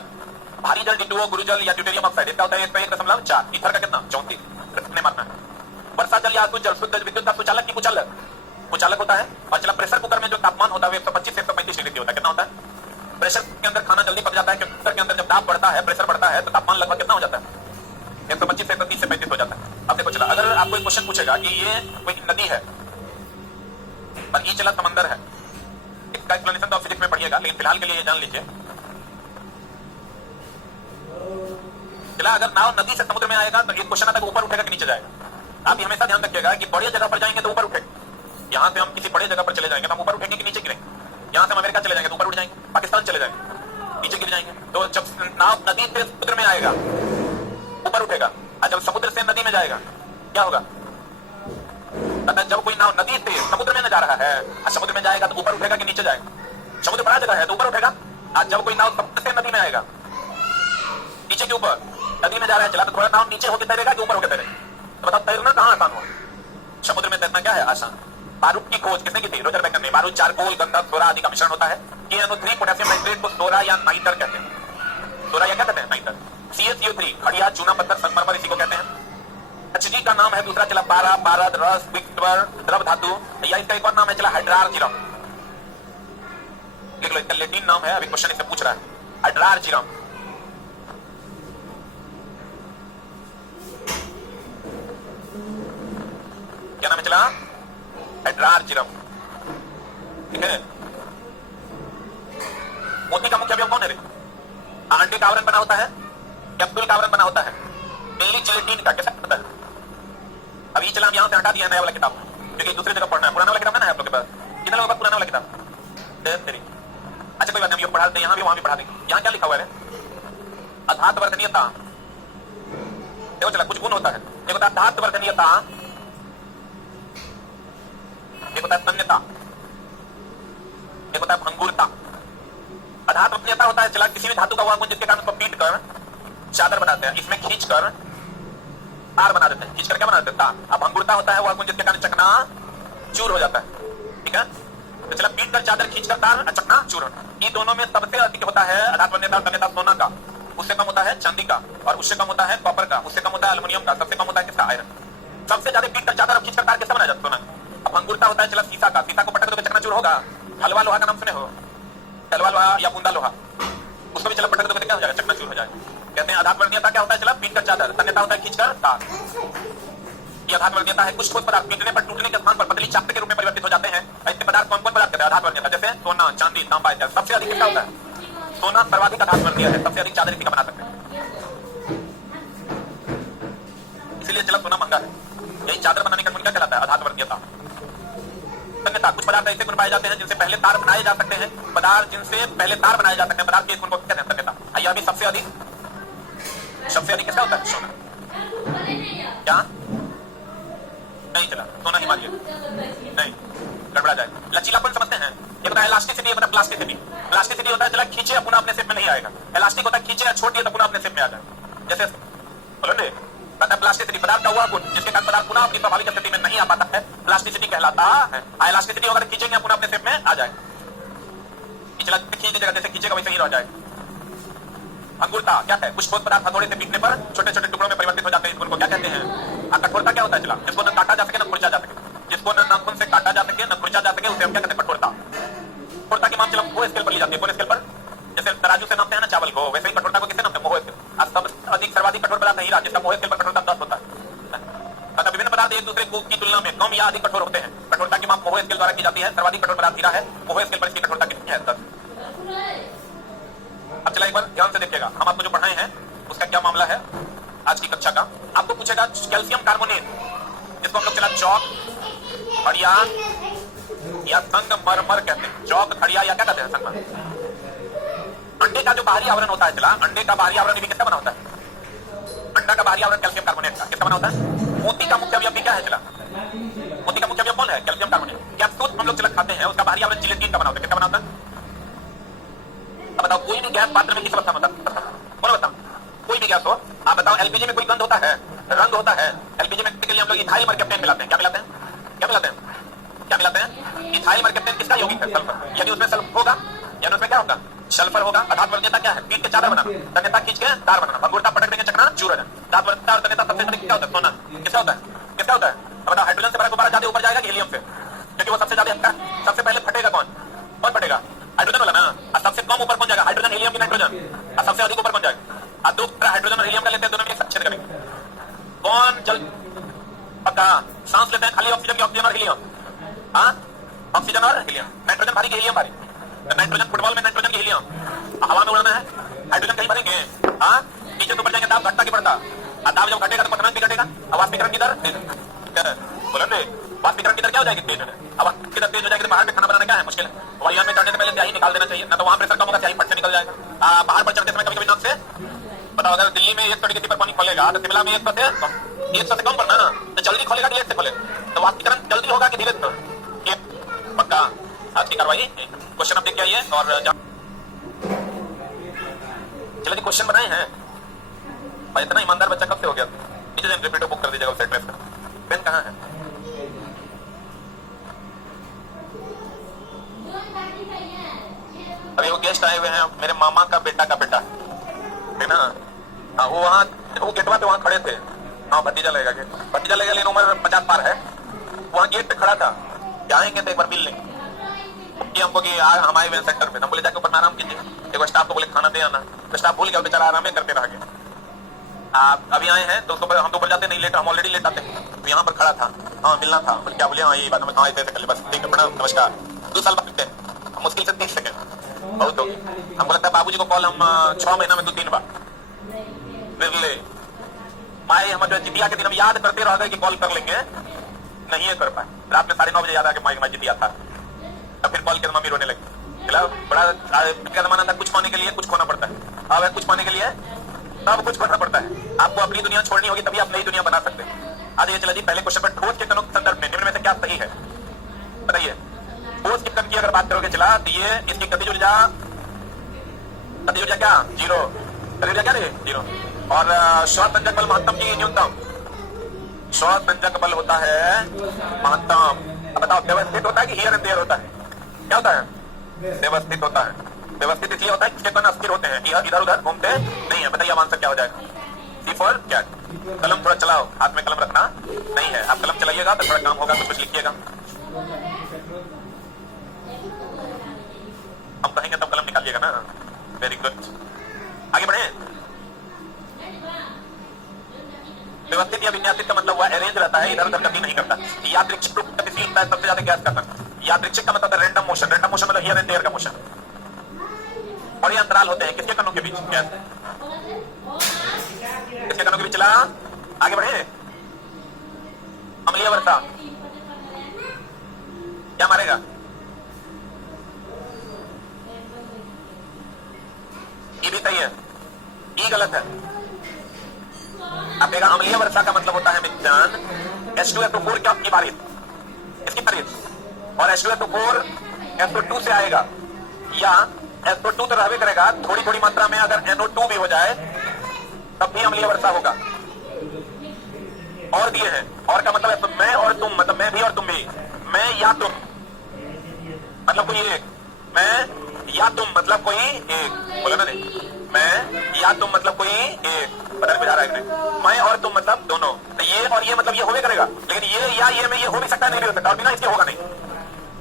भारी जल D2O गुरुजल या ड्यूटेरियम ऑक्साइड इसका होता है 1.4। ईथर का कितना? 34 ने मारना है। वर्षा जल या जल शुद्ध विद्युत का सुचालक की कुचालक कुचालक होता है। और चला प्रेशर कुकर में जो तापमान होता है 125 से 135 डिग्री होता है। कितना होता है? प्रेशर के अंदर खाना जल्दी पक जाता है क्योंकि कुकर के अंदर जब दाब बढ़ता है, प्रेशर बढ़ता है, तो तापमान लगभग कितना हो जाता है? 125 से 130 से 35 हो जाता है। अब देखो चला अगर आपको एक क्वेश्चन पूछेगा कि ये कोई नदी है और ये चला समंदर है, इसका एक्सप्लेनेशन तो आप फिजिक्स में पढ़िएगा, लेकिन फिलहाल के लिए ये जान लीजिए। चला अगर नाव नदी से समुद्र में आएगा तो एक क्वेश्चन आता है ऊपर उठेगा कि नीचे जाएगा। आप ये हमेशा ध्यान रखिएगा कि बड़ी जगह पर जाएंगे तो ऊपर उठेगा। यहाँ से हम किसी बड़े जगह पर चले जाएंगे तो हम ऊपर उठेंगे कि नीचे गिरेंगे? यहाँ से हम अमेरिका चले जाएंगे तो ऊपर उठ जाएंगे, पाकिस्तान चले जाएंगे नीचे गिर जाएंगे। तो जब नाव नदी से समुद्र में आएगा ऊपर उठेगा, और जब समुद्र से नदी में जाएगा क्या होगा? जब कोई नाव नदी से समुद्र में न जा रहा है और समुद्र में जाएगा तो ऊपर उठेगा कि नीचे जाएगा? समुद्र बड़ा जगह है तो ऊपर उठेगा। आज जब कोई नाव समुद्र से नदी में आएगा नीचे के ऊपर, नदी में जा रहा है चला, तो थोड़ा नाव नीचे होकर तैरेगा कि ऊपर होकर तैरेगा? तो बताओ तैरना कहाँ आसान हो? समुद्र में तैरना क्या है? आसान। बारूद की खोज किसने की थी? रोजर बेकन ने। बारूद चारकोल, गंधक, सोरा आदि का मिश्रण होता है। KNO3 पोटेशियम नाइट्रेट को सोरा या नाइटर कहते हैं। सोरा या क्या कहते हैं? नाइटर। CaCO3 खड़िया चूना पत्थर संगमरमर इसी को कहते हैं। HG का नाम है दूसरा चला पारा, पारद, रस, विक्टर, द्रव धातु, या इसका एक और नाम है चला हाइड्रार्जिरम। लिख लो, इसका लैटिन नाम है, अभी क्वेश्चन इससे पूछ रहा है, हाइड्रार्जिरम। क्या नाम है चला? हाइड्रार्जिरम। ठीक है। मोती का मुख्य अवयव कौन है रे? अंडे का आवरण बना होता है, कैप्सूल का आवरण बना होता है, मेनली जिलेटिन का। कैसा पता है? अभी चला हम यहाँ से हटा दिया नया वाला किताब, क्योंकि दूसरी जगह पढ़ना है। पुराना वाला किताब है ना आप लोग के पास? कितने लोगों के पास पुराना वाला किताब? अच्छा कोई बात नहीं, हम पढ़ा देते हैं, यहाँ भी वहां भी पढ़ा देंगे। यहाँ क्या लिखा हुआ है? अधातवर्धनीयता। देखो चला कुछ गुण होता है। एक होता है अधातवर्धनीयता, एक होता है तन्यता, एक होता है भंगुरता। अधातवर्धनीयता होता है चला किसी भी धातु का वह गुण जिसके कारण उसको पीट कर चादर बनाते हैं, इसमें खींच कर तार बना देते हैं। खींच कर क्या बना देते हैं? तार। अब भंगुरता होता है वह गुण जिसके कारण चकना चूर हो जाता है। ठीक है। तो चला पीट कर चादर, खींच कर तार, चकना चूर होना। ये दोनों में सबसे अधिक होता है अधातवर्धनीयता तन्यता सोना का, उससे कम होता है चांदी का, और उससे कम होता है कॉपर का, उससे कम होता है एल्युमिनियम का, सबसे कम होता है किसका? आयरन। सबसे ज्यादा पीट कर चादर और खींच कर तार किससे बना जाता है? सोना। अब अंगूरता होता है चला सीसा का, सीसा को पटक दो चकनाचूर होगा। हलवा लोहा का नाम सुने हो? हलवा लोहा या बूंदा लोहा, उसको भी चला पटक दो क्या हो जाएगा? चकनाचूर हो जाएगा। कहते हैं अधातवर्धनीयता क्या होता है चला? पीट कर चादर। तन्यता होता है खींच कर तार। ये अधातवर्धनीयता है। कुछ ठोस पदार्थ पीटने पर टूटने के स्थान पर पतली चादर के रूप में परिवर्तित हो जाते हैं। ऐसे पदार्थ कौन कौन पदार्थ कहते हैं अधातवर्धनीयता? जैसे सोना, चांदी, तांबा इत्यादि। सबसे अधिक क्या होता है? सोना सर्वाधिक अधातवर्धनीय है, सबसे अधिक चादर इसी का बना सकते हैं, इसीलिए चला सोना महंगा है। यही चादर बनाने का गुण क्या कहलाता है? अधातवर्धनीयता। तन्यता, कुछ पदार्थ ऐसे गुण पाए जाते हैं जिनसे पहले तार बनाए जा सकते हैं, पदार्थ जिनसे पहले तार बनाए जा सकते हैं, पदार्थ के गुण को कहते हैं तन्यता। यह भी सबसे अधिक किसका होता है? सोना। क्या नहीं चला, सोना ही मानिए, नहीं गड़बड़ा जाए। लचीलापन समझते हैं, एक होता है इलास्टिसिटी, मतलब प्लास्टिसिटी। प्लास्टिसिटी होता है चला खींचे पुनः अपने शेप में नहीं आएगा, इलास्टिक होता है खींचे या छोड़ दिए तो पुनः अपने शेप में आ जाए। जैसे बोलो ने प्लास्टिसिटी, पदार्थ का वह गुण जिसके कारण पदार्थ पुनः अपनी स्वाभाविक स्थिति में नहीं आ पाता है, प्लास्टिसिटी कहलाता है। इलास्टिसिटी अगर खींचेंगे पुनः अपने शेप में आ जाए, खींच दीजिएगा जैसे खींचेगा वैसे ही रह जाए। अंगुरता क्या है? कुछ ठोस पदार्थ हथौड़े से पीटने पर छोटे छोटे टुकड़ों में परिवर्तित हो जाते हैं, इसको क्या कहते हैं? कठोरता क्या होता है? चला जिसको न काटा जा सके न खुरचा जा सके, जिसको न नाखून से काटा जा सके न खुरचा जा सके, उसे हम क्या कहते हैं? कठोरता। कठोरता की माप चलो वो स्केल पर ली जाती है, कौन स्केल पर? जैसे तराजू से नापते हैं ना चावल को, वैसे ही कठोरता को किससे नापते हैं? मोह स्केल। सबसे अधिक सर्वाधिक कठोर पदार्थ हीरा, जिसका मोह स्केल पर कठोरता 10 होता है। विभिन्न पदार्थ एक दूसरे की तुलना में कम या अधिक कठोर होते हैं, कठोरता की माप मोह स्केल द्वारा की जाती है। सर्वाधिक कठोर पदार्थ हीरा है, मोह स्केल पर इसकी कठोरता कितनी है? 10। अब चला एक बार ध्यान से देखिएगा, हम आपको जो पढ़ाए हैं उसका क्या मामला है आज की कक्षा का। आपको पूछेगा कैल्शियम कार्बोनेट, जिसको हम लोग चला चौक खड़िया या संगमरमर कहते हैं, चौक खड़िया या क्या कहते हैं? संगमरमर। अंडे का जो बाहरी आवरण होता है, चला अंडे का बाहरी आवरण भी किसका बना होता है? अंडा का बाहरी आवरण कैल्शियम कार्बोनेट का किसका बना होता है? मोती का मुख्य अवयव भी क्या है? चला मोती का मुख्य अवयव कौन है? Calcium carbonate. क्या सूत्र हम लोग चला खाते हैं उसका बाहरी आवरण जिलेटिन का बना होता है, किसका बना होता है? अब बताओ, कोई भी गैस पात्र में किस अवस्था में होता है? बोलो बताओ, कोई भी गैस हो, आप बताओ एलपीजी में कोई गंध होता है, रंग होता है? एलपीजी में के लिए हम लोग इथाइल मरकप्टेन मिलाते हैं, क्या मिलाते हैं? क्या मिलाते हैं? क्या मिलाते हैं? इथाइल मरकप्टेन किसका यौगिक है? सल्फर। यानी उसमें सल्फर होगा, यानी उसमें क्या होगा? सल्फर होगा। अर्थात वरीयता क्या है? पीट के चादर बनाना, तन्यता खींच के तार बनाना, भंगुरता पटक देंगे चकना चूर हो जाए। धातु वरीयता और तन्यता सबसे अधिक क्या होता है? सोना। किसका होता है? किसका होता है? अब बताओ, हाइड्रोजन से बड़ा गुब्बारा ज्यादा ऊपर जाएगा कि हीलियम से? क्योंकि वो सबसे ज्यादा हल्का, सबसे पहले फटेगा कौन? कौन फटेगा? हाइड्रोजन वाला ना। और सबसे कम ऊपर कौन जाएगा? हाइड्रोजन, हीलियम की नाइट्रोजन। और सबसे अधिक ऊपर कौन जाएगा? और दो हाइड्रोजन और हीलियम का लेते हैं, दोनों में छेद करेंगे। कौन जल पक्का सांस लेते हैं? खाली ऑक्सीजन की, ऑक्सीजन और हीलियम। हाँ, ऑक्सीजन और हीलियम। नाइट्रोजन भारी की हीलियम भारी? नाइट्रोजन फुटबॉल में नाइट्रोजन की हीलियम, हवा में उड़ाना है, हाइड्रोजन कहीं भरेंगे। हाँ, नीचे तो ऊपर जाएंगे, दाब घटता की बढ़ता, और दाब जब घटेगा तो पतन भी घटेगा। वाष्पीकरण की दर बोलो ने, वाष्पीकरण की दर क्या हो जाएगी? तेज। अब की दर तेज हो जाएगी तो बाहर में खाना बनाना क्या है? मुश्किल है। वायुयान में चढ़ने से पहले स्याही निकाल देना चाहिए, ना तो वहां प्रेशर कम होगा, स्याही फट से निकल जाएगा। बाहर पर चढ़ते समय कभी कभी नाक से बताओ, अगर दिल्ली में 100 डिग्री पर पानी खोलेगा तो शिमला में 100 से कम पर ना, तो जल्दी खोलेगा कि लेट से खोलेगा? तो वाष्पीकरण जल्दी होगा कि धीरे से? पक्का। आज की कार्रवाई क्वेश्चन आप देख के आइए और चलो जी क्वेश्चन बनाए हैं। और इतना ईमानदार बच्चा कब से हो गया? नीचे से रिपीटो बुक कर दीजिएगा उस एड्रेस पर। पेन कहाँ है? अभी वो गेस्ट आए हुए हैं, मेरे मामा का बेटा है ना। हाँ, वो वहाँ वो गेटवा पे वहाँ खड़े थे। हाँ, भतीजा लगेगा लेकिन उम्र 50 पार है। वहाँ गेट पे खड़ा था कि आएंगे तो एक बार मिल लेंगे। कि हमको कि हम आए हुए सेक्टर पे, हम बोले जाके ऊपर आराम कीजिए। एक स्टाफ को बोले खाना दे आना, तो स्टाफ भूल गया, बेचारा आराम करते रह गया। आप अभी आए हैं तो उसको हम तो ऊपर जाते नहीं, लेट हम ऑलरेडी लेट आते हैं। तो यहाँ पर खड़ा था, हाँ मिलना था। बोले क्या? बोले हाँ ये बात, हाँ ऐसे कर ले बस, ठीक है प्रणाम नमस्कार। 2 साल बाद मुश्किल से 30 सेकंड बहुत हो गया। हमको लगता है बाबूजी को कॉल हम 6 महीना में 2-3 बार माए हम जितिया के दिन हम याद करते रह गए कि कॉल कर लेंगे, नहीं है कर पाए। रात में 9:30 बजे याद आ गया मैं जितिया था, तब फिर कॉल के मम्मी रोने लगी। चला बड़ा का जमाना था, कुछ पाने के लिए कुछ खोना पड़ता है। अब कुछ पाने के लिए सब कुछ खोना पड़ता है। आपको अपनी दुनिया छोड़नी होगी तभी आप नई दुनिया बना सकते हैं। आज ये चला जी पहले क्वेश्चन पर, ठोस के कणों के संदर्भ में निम्न में से क्या सही है बताइए? ठोस के कण की अगर बात करोगे चला तो ये इसकी गतिज ऊर्जा क्या? 0। गतिज ऊर्जा क्या रे? 0। और श्वासंजक बल महत्तम की न्यूनतम? श्वासंजक बल होता है महत्तम। अब बताओ व्यवस्थित होता है कि हियर एंड देयर होता है? क्या होता है? व्यवस्थित होता है। व्यवस्थित इसलिए होता है कि कण अस्थिर होते हैं, इधर उधर घूमते नहीं है। बताइए आंसर क्या हो जाएगा? सी फॉर कैट। कलम थोड़ा चलाओ, हाथ में कलम रखना नहीं है। आप कलम चलाइएगा तो थोड़ा काम होगा, कुछ लिखिएगा। हम कहेंगे तब कलम निकालिएगा ना। वेरी गुड, आगे बढ़े। व्यवस्थित या विन्यासित का मतलब हुआ अरेंज रहता है, इधर उधर गति नहीं करता। यादृच्छिक रूप से गतिशील होता है, सबसे ज्यादा गैस का कण। यादृच्छिक का मतलब रैंडम मोशन। रैंडम मोशन मतलब हियर एंड देयर का मोशन। और ये अंतराल होते हैं किसके कणों के बीच? गैस किसके कणों के बीच? चला आगे बढ़े। अम्लीय वर्षा क्या मारेगा? ये भी सही है, ये गलत है। अब देखा, अम्लीय वर्षा का मतलब होता है मिथ्यान H2SO4 क्या की बारिश, इसकी बारिश, और H2SO4 SO2 से आएगा, या SO2 तो रहबे करेगा, थोड़ी थोड़ी मात्रा में अगर NO2 भी हो जाए तब भी अम्लीय वर्षा होगा। और दिए हैं, और का मतलब है मैं और तुम, मतलब मैं भी और तुम भी, मैं या तुम मतलब कोई एक, मैं या तुम मतलब कोई एक, बोला ना नहीं, मैं या तुम मतलब कोई एक, बदल बुझा रहा है, मैं और तुम मतलब दोनों, तो ये और ये मतलब ये होवे करेगा, लेकिन ये या ये में ये हो भी सकता है, नहीं भी हो सकता, और बिना इसके होगा नहीं।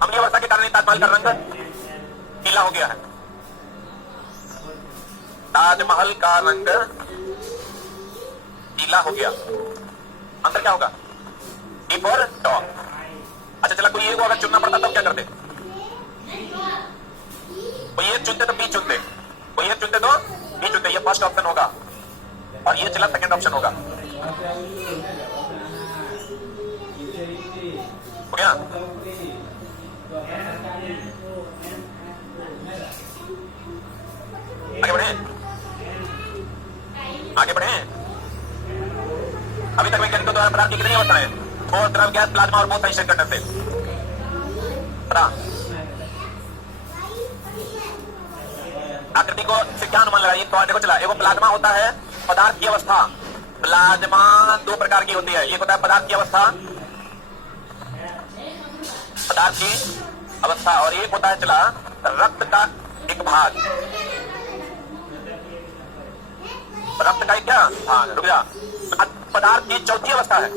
अम्लीय वर्षा के कारण ताजमहल का रंग पीला हो गया है, ताजमहल का रंग पीला हो गया। आंसर क्या होगा? D for dog. अच्छा चला, कोई एक को अगर चुनना पड़ता तब क्या करते? कोई एक चुनते तो बी चुनते, कोई एक चुनते तो बी चुनते, ये फर्स्ट ऑप्शन होगा, और ये चला सेकंड ऑप्शन होगा। हो गया? आगे बढ़े, आगे बढ़े। अभी तक वैज्ञानिकों द्वारा पदार्थ की कितनी अवस्थाएं? ठोस, द्रव, गैस, प्लाज्मा और बहुत सारी कंडन से पता। आकृति को से क्या अनुमान लगाइए? तो देखो चला, एगो प्लाज्मा होता है पदार्थ की अवस्था, प्लाज्मा दो प्रकार की होती है, एक होता है पदार्थ की अवस्था, पदार्थ की अवस्था, और एक होता है चला रक्त का एक भाग, रक्त का एक क्या भाग, रुक जा, पदार्थ की चौथी अवस्था है,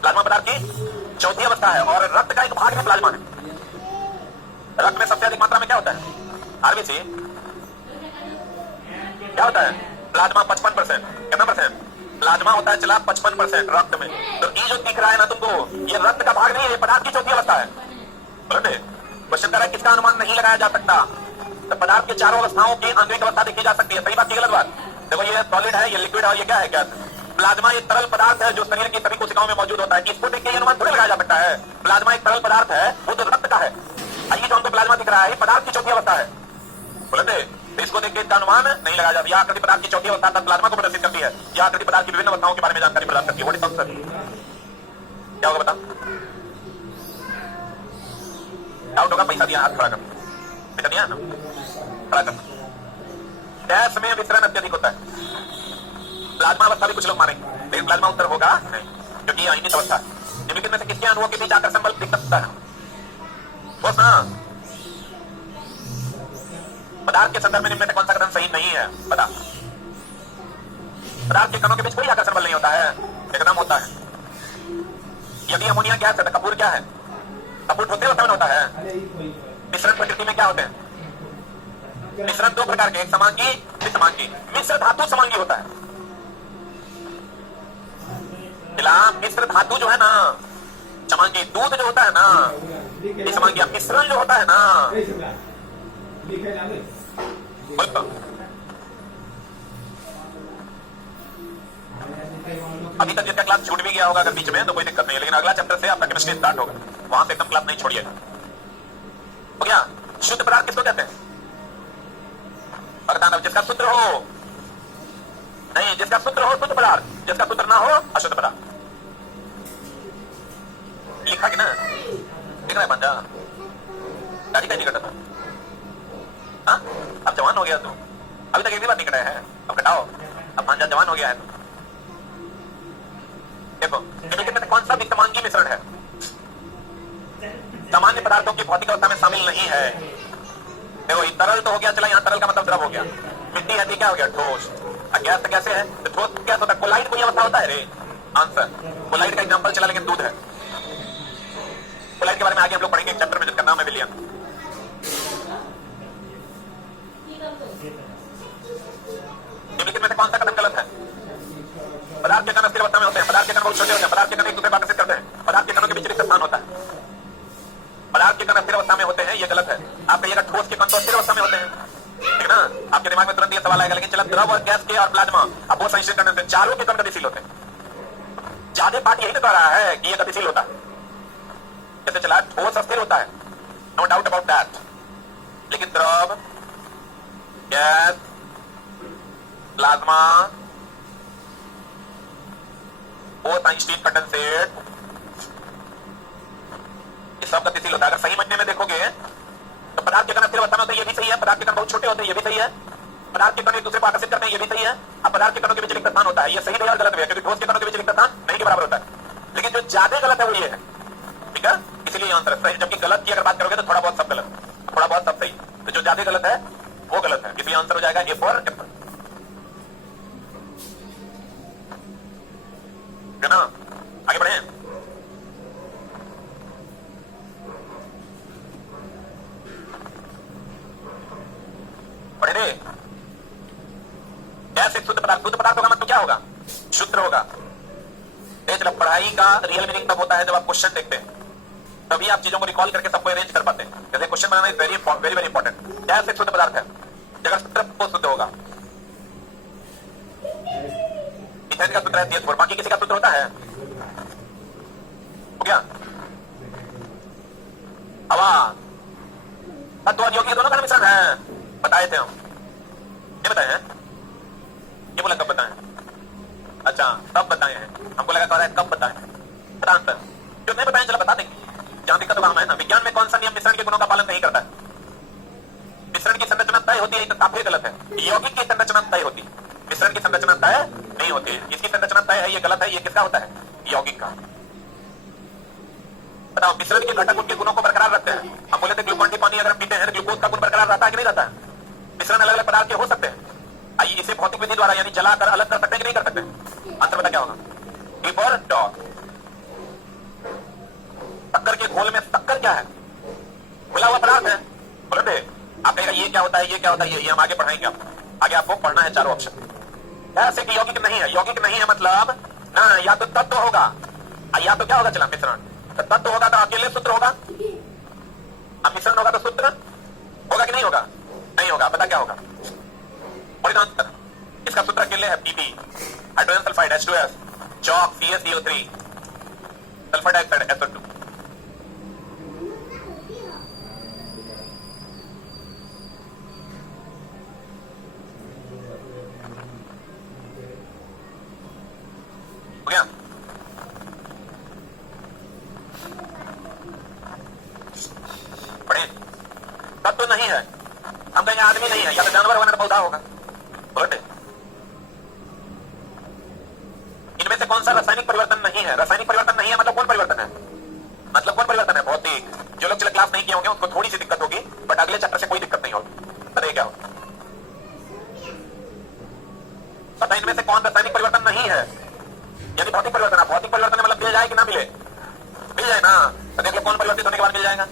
प्लाज्मा पदार्थ की चौथी अवस्था है, और रक्त का एक भाग में प्लाज्मा है। रक्त में सबसे अधिक मात्रा में क्या होता है? आरबीसी। क्या होता है? प्लाज्मा 55%, कितना परसेंट? प्लाज्मा होता है चला 55% रक्त में। तो ये जो दिख रहा है ना तुमको, ये रक्त का भाग नहीं है, ये पदार्थ की चौथी अवस्था है। क्वेश्चन कर रहा है किसका अनुमान नहीं लगाया जा सकता? तो पदार्थ के चारों अवस्थाओं की आंतरिक अवस्था देखी जा सकती है। सही बात की गलत बात? देखो ये सॉलिड है, ये लिक्विड है, और ये क्या है? गैस। प्लाज्मा एक तरल पदार्थ है जो शरीर की सभी कोशिकाओं में मौजूद होता है। इसको देख के अनुमान थोड़ी लगाया जा सकता है प्लाज्मा एक तरल पदार्थ है, वो तो रक्त का है। ये जो हमको प्लाज्मा दिख रहा है पदार्थ की चौथी अवस्था है, बोलते तो इसको देख के इसका अनुमान नहीं लगाया जाता। यह आकृति पदार्थ की चौथी अवस्था तक प्लाज्मा को प्रदर्शित करती है। यह आकृति पदार्थ की विभिन्न अवस्थाओं के बारे में जानकारी प्रदान करती है। What is answer? क्या होगा बता? डाउट होगा? पैसा दिया, हाथ खड़ा कर, पैसा दिया ना, खड़ा कर। गैस में विसरण अत्यधिक होता है। प्लाज्मा अवस्था भी कुछ लोग मारेंगे, लेकिन प्लाज्मा उत्तर होगा नहीं, क्योंकि यह अनियमित अवस्था है। निम्नलिखित में से किसके अणुओं के बीच आकर्षण बल दिख सकता है? बस ना, पदार्थ के संदर्भ में निम्न में कौन सा कथन सही नहीं है? बता। पदार्थ के कणों के बीच कोई आकर्षण बल नहीं होता है, एकदम होता है। यदि अमोनिया गैस है तो कपूर क्या है? कपूर होते अवस्था में होता है। मिश्रण प्रकृति में क्या होते हैं? मिश्रण दो प्रकार के, एक समांगी, विसमांगी। मिश्र धातु समांगी होता है। मिश्र धातु जो है ना समांगी, दूध जो होता है ना विसमांगी, मिश्रण जो होता है ना अभी तक जितना क्लास छूट भी गया होगा अगर बीच में तो कोई दिक्कत नहीं है, लेकिन अगला चैप्टर से आपका केमिस्ट्री स्टार्ट होगा, वहां से एकदम क्लास नहीं छोड़िएगा। हो गया? शुद्ध पदार्थ किसको कहते हैं? बताना। जिसका सूत्र हो, नहीं, जिसका सूत्र हो शुद्ध पदार्थ, जिसका सूत्र ना हो अशुद्ध पदार्थ। लिखा कि ना? लिख रहा है बंदा, दाढ़ी का नहीं कटा था? हाँ, अब जवान हो गया तू, अभी तक एक भी बात नहीं कटाया है, अब कटाओ, अब भांजा जवान हो गया है। देखो निम्नलिखित में कौन सा विसमांगी मिश्रण है? सामान्य पदार्थों की भौतिक अवस्था में शामिल नहीं है। देखो तरल तो हो गया, चला यहाँ तरल का मतलब द्रव हो गया, मिट्टी है क्या हो गया? ठोस। गैस तो कैसे है? तो ठोस गैस होता है। कोलाइड कोई अवस्था होता है रे? आंसर कोलाइड का एग्जांपल चला, लेकिन दूध है। कोलाइड के बारे में आगे हम लोग पढ़ेंगे एक चैप्टर में जिसका नाम है विलियम। निम्नलिखित में से कौन सा कथन गलत है? पदार्थ के कण स्थिर अवस्था में होते हैं, पदार्थ के कण बहुत छोटे होते हैं, पदार्थ के कण एक दूसरे पर आकर्षित करते हैं, पदार्थ के कणों के बीच रिक्त स्थान होता है। पदार्थ के कण स्थिर अवस्था में होते हैं, ये गलत है। आप कहिएगा ठोस के कण तो स्थिर अवस्था में होते हैं, ठीक ना? आपके दिमाग में तुरंत ये सवाल आएगा, लेकिन चलो द्रव और गैस के और प्लाज्मा अब वो संश्लेषण करने से चारों के कण गतिशील होते हैं। ज्यादा पार्ट यही तो कह रहा है कि ये गतिशील होता है। कैसे चला? ठोस अस्थिर होता है, नो डाउट अबाउट दैट, लेकिन द्रव, gas, plasma, both Einstein condensate, ये सब गतिशील होता है। अगर सही महीने में देखोगे तो पदार्थ के कण अस्थिर अवस्था में होते हैं, ये भी सही है। पदार्थ के कण बहुत छोटे होते हैं, ये भी सही है। पदार्थ के कण एक दूसरे को आकर्षित करते हैं, ये भी सही है। अब पदार्थ के कणों के बीच रिक्त स्थान होता है, ये सही भी और गलत भी है, क्योंकि ठोस के कणों के बीच रिक्त स्थान नहीं के बराबर होता है। लेकिन जो ज्यादा गलत है वो ये है, ठीक है, इसीलिए ये आंसर है। जबकि गलत की अगर बात करोगे तो थोड़ा बहुत सब गलत, थोड़ा बहुत सब सही, तो जो ज्यादा गलत है वो गलत है, इसलिए आंसर हो जाएगा ए फॉर एप्पल, है ना। आगे बढ़े, पढ़े रे। गैस एक शुद्ध पदार्थ, शुद्ध पदार्थ होगा मतलब क्या होगा? शुद्ध होगा। चलो, पढ़ाई का रियल मीनिंग तब होता है जब आप क्वेश्चन देखते हैं, तभी आप चीजों को रिकॉल करके सबको अरेंज कर पाते हैं। जैसे question banana is very very important. Gas एक शुद्ध पदार्थ है, जगह सूत्र वो शुद्ध होगा। इथेन का सूत्र है CH4, बाकी किसी का सूत्र होता है? हो गया? हवा, तत्व और यौगिक दोनों का मिश्रण है, बताए थे हम, ये बताए हैं, ये बोला कब बताए? अच्छा, तब बताए हैं, हमको लगा कह रहा है कब बताए, बता आंसर। जो नहीं बताए चलो बता देंगे, जहां दिक्कत होगा हम है ना। विज्ञान में कौन सा नियम मिश्रण के गुणों का पालन नहीं करता है? मिश्रण की संरचना तय होती है, तो काफी गलत है। यौगिक की संरचना तय होती है, मिश्रण की संरचना तय नहीं होती है। इसकी संरचना तय है, ये गलत है। ये किसका होता है? यौगिक का। बताओ, मिश्रण के घटक उनके गुणों को बरकरार रखते हैं। हम बोले थे ग्लूकोन डी पानी अगर हम पीते हैं तो ग्लूकोज का गुण बरकरार रहता है कि नहीं रहता है? मिश्रण अलग अलग पदार्थ के हो सकते हैं, आइए इसे भौतिक विधि द्वारा यानी जलाकर अलग कर सकते हैं कि नहीं कर सकते? आंसर बता क्या होगा? D for dog. शक्कर के घोल में शक्कर क्या है? खुला हुआ पदार्थ है। बोले थे आप कहेगा ये क्या होता है, ये क्या होता है, ये हम आगे पढ़ाएंगे। आप आगे आपको पढ़ना है चारों ऑप्शन। ऐसे कि यौगिक नहीं है, यौगिक नहीं है मतलब ना, या तो तत्व होगा या तो क्या होगा, चला मिश्रण। तो तत्व होगा तो अकेले सूत्र होगा, अब मिश्रण होगा तो सूत्र होगा कि नहीं होगा? नहीं होगा। पता क्या होगा? इसका सूत्र अकेले है PP, hydrogen sulphide H2S, chalk CaCO3, sulphur dioxide SO2। हो गया? पढ़े। तत्व नहीं है, हम कहेंगे आदमी नहीं है, या तो जानवर होगा ना पौधा होगा। बोलते इनमें से कौन सा रासायनिक परिवर्तन नहीं है? रासायनिक परिवर्तन नहीं है मतलब कौन परिवर्तन है? मतलब कौन परिवर्तन है? भौतिक। जो लोग चले क्लास नहीं किए होंगे उनको थोड़ी सी दिक्कत होगी, बट अगले चैप्टर से कोई दिक्कत नहीं होगी। बताइए क्या होगा? पता इनमें से कौन रासायनिक परिवर्तन नहीं है, यानी भौतिक परिवर्तन है। भौतिक परिवर्तन मतलब मिल जाए कि ना मिले? मिल जाए ना। तो देख लो कौन परिवर्तित होने के बाद मिल जाएगा?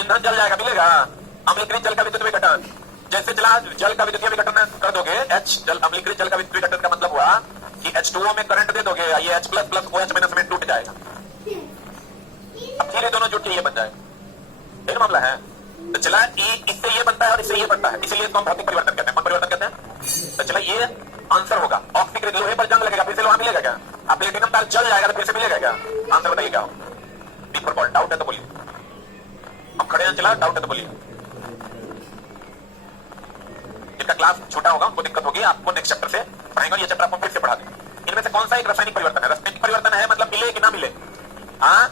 ईंधन जल जाएगा, मिलेगा। अम्लीकृत जल का विद्युत विघटन, जैसे जल का विद्युतीय विघटन कर दोगे, अम्लीकृत जल का विद्युत विघटन का मतलब हुआ कि H2O में करंट दे दोगे, ये H++ OH- में टूट जाएगा। अब फिर ये दोनों जुट के ये बन जाएगा। एक मामला है। तो चला इससे ये बनता है और इससे ये बनता है, इसीलिए इसको हम भौतिक परिवर्तन कहते हैं। कौन परिवर्तन कहते हैं? तो चला ये आंसर होगा। ऑक्सीकृत लोहे पर जंग लगेगा, फिर से लोहा मिलेगा क्या? आप प्लेटिनम तार जल जाएगा तो फिर से मिलेगा क्या? आंसर बताइए क्या होगा? B for ball. डाउट है तो बोलिए, हम खड़े हैं, चला डाउट है तो बोलिए। जिनका क्लास छोटा होगा उनको दिक्कत होगी, आपको नेक्स्ट चैप्टर से पढ़ाएंगे, ये चैप्टर आपको फिर से पढ़ा देंगे। इनमें से कौन सा एक रासायनिक परिवर्तन है? रासायनिक परिवर्तन है मतलब मिले कि ना मिले? हाँ,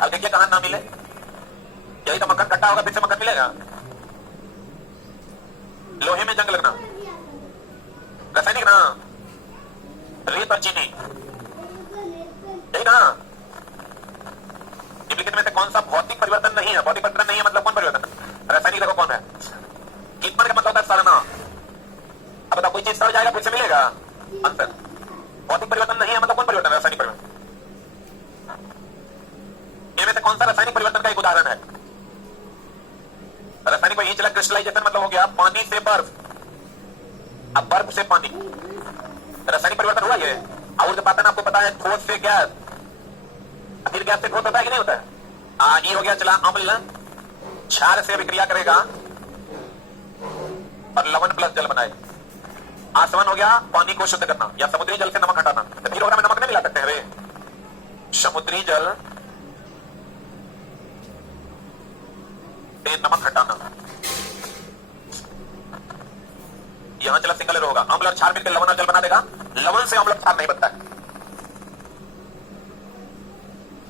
अब देखिए कहां ना मिले। यही तो मक्खन खट्टा होगा, फिर से मक्खन मिलेगा। लोहे में जंग लगना रासायनिक ना, रेत और चीनी, यही ना। निम्नलिखित में से कौन सा भौतिक परिवर्तन नहीं है? भौतिक परिवर्तन नहीं है मतलब कौन परिवर्तन है? रासायनिक देखो कौन है? कीटमन का मतलब होता है सड़ना। अब बताओ कोई चीज सड़ जाएगा फिर से मिलेगा? आंसर भौतिक परिवर्तन नहीं है मतलब कौन परिवर्तन है? रासायनिक परिवर्तन। इनमें से कौन सा रासायनिक परिवर्तन का एक उदाहरण है? रासायनिक में चला क्रिस्टलाइजेशन मतलब हो गया पानी से बर्फ, अब बर्फ से पानी, रासायनिक परिवर्तन हुआ ये। ऊर्ध्वपातन आपको पता है, ठोस से गैस, फिर गैस से ठोस होता है कि नहीं होता है? ये हो गया चला अम्ल, क्षार से अभिक्रिया करेगा और लवण प्लस जल बनाएगा। आसवन हो गया पानी को शुद्ध करना या समुद्री जल से नमक हटाना। तो फिर में नमक नहीं मिला सकते हैं वे? समुद्री जल तेल नमक हटाना, यहां चला सिंगल एरो होगा। अम्ल और क्षार मिलकर लवण और जल बना देगा। लवण से अम्ल क्षार नहीं बनता है।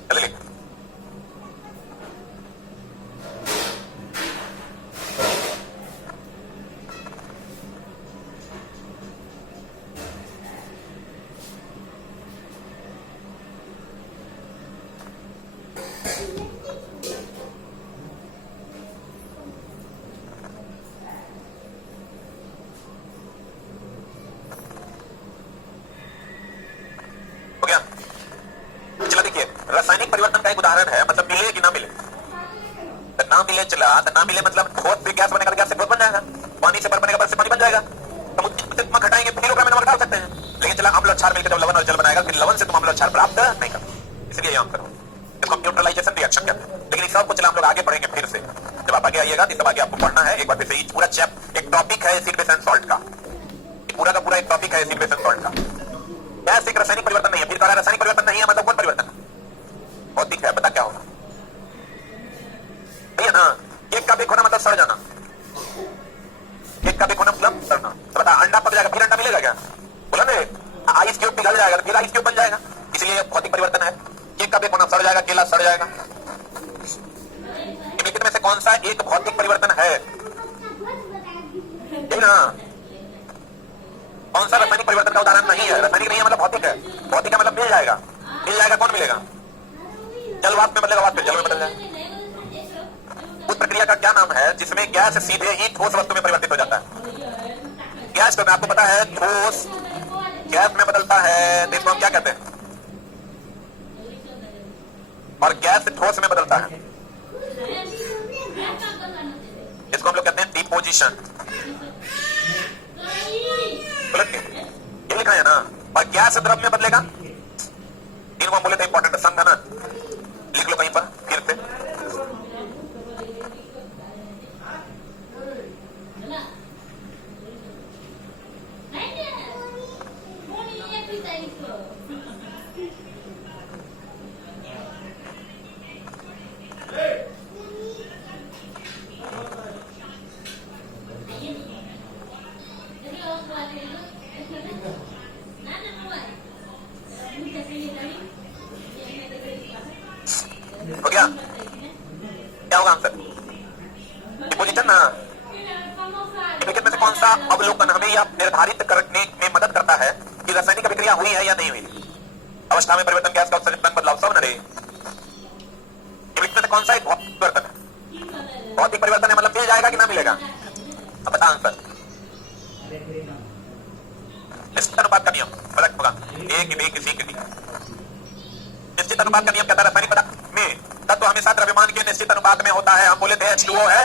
चलिए लिख, हो गया। चला देखिए, रासायनिक परिवर्तन का एक उदाहरण है, मतलब मिले कि ना मिले। तो ना मिले चला, तो ना मिले मतलब ठोस से गैस बनेगा, गैस से ठोस बन जाएगा। पानी से बर्फ बनेगा, बर्फ से पानी बन जाएगा। तो मुझे नमक हटाएंगे, किलोग्राम में नमक डाल सकते हैं। लेकिन चला अम्ल और क्षार मिलकर जब लवण और जल बनाएगा, फिर लवण से तुम अम्ल और क्षार प्राप्त नहीं कर, इसलिए यहां करो। इसको न्यूट्रलाइजेशन रिएक्शन कहते हैं। लेकिन इस सबको चला हम लोग आगे पढ़ेंगे फिर से, जब आप आगे आइएगा तो सब आगे आपको पढ़ना है। एक बार फिर से पूरा एक टॉपिक है एसिड बेस एंड सॉल्ट का, पूरा का पूरा एक टॉपिक है एसिड बेस एंड सॉल्ट का। गैस एक रासायनिक परिवर्तन नहीं है। फिर कह रहा है रासायनिक परिवर्तन नहीं है, मतलब कौन परिवर्तन है? भौतिक है। बता क्या होगा भैया ना? एक का बेक होना मतलब सड़ जाना, एक का बेक होना मतलब सड़ना। तो बता, अंडा पक जाएगा फिर अंडा मिलेगा क्या? बोला ना, आइस क्यूब पिघल जाएगा फिर आइस क्यूब बन जाएगा, इसलिए भौतिक परिवर्तन है। केक का बेक होना सड़ जाएगा, केला सड़ जाएगा। निम्नलिखित में से कौन सा एक भौतिक परिवर्तन है? यही ना, कौन सा रासायनिक परिवर्तन का उदाहरण नहीं है? रासायनिक नहीं है मतलब भौतिक है। भौतिक है मतलब मिल जाएगा। मिल जाएगा, कौन मिलेगा? जल वाष्प में बदलेगा, वाष्प जल में बदल जाएगा। उस प्रक्रिया का क्या नाम है जिसमें गैस सीधे ही ठोस वस्तु में परिवर्तित हो जाता है? गैस तो आपको पता है ठोस गैस में बदलता है, तो इसको हम क्या कहते हैं? और गैस ठोस में बदलता है, इसको हम लोग कहते हैं डिपोजिशन। ये लिखा है ना। और गैस द्रव में बदलेगा, इनको हम बोले थे इंपॉर्टेंट, समझना, लिख लो कहीं पर फिर से। हो गया? क्या होगा आंसर? डिपोजिशन ना। निम्नलिखित में से कौन सा अवलोकन हमें यह निर्धारित करने में मदद करता है कि रासायनिक अभिक्रिया हुई है या नहीं हुई? अवस्था में परिवर्तन, गैस का उत्सर्जन, बदलाव, सब न रहे। निम्नलिखित में से कौन सा एक भौतिक परिवर्तन है? भौतिक परिवर्तन है मतलब मिल जाएगा कि ना मिलेगा? अब बता आंसर। निश्चित अनुपात का नियम अलग होगा, एक बी किसी के निश्चित अनुपात का नियम कहता है रासायनिक पदार्थ में तत्व हमेशा द्रव्यमान के निश्चित अनुपात में होता है। हम बोले थे H2O है,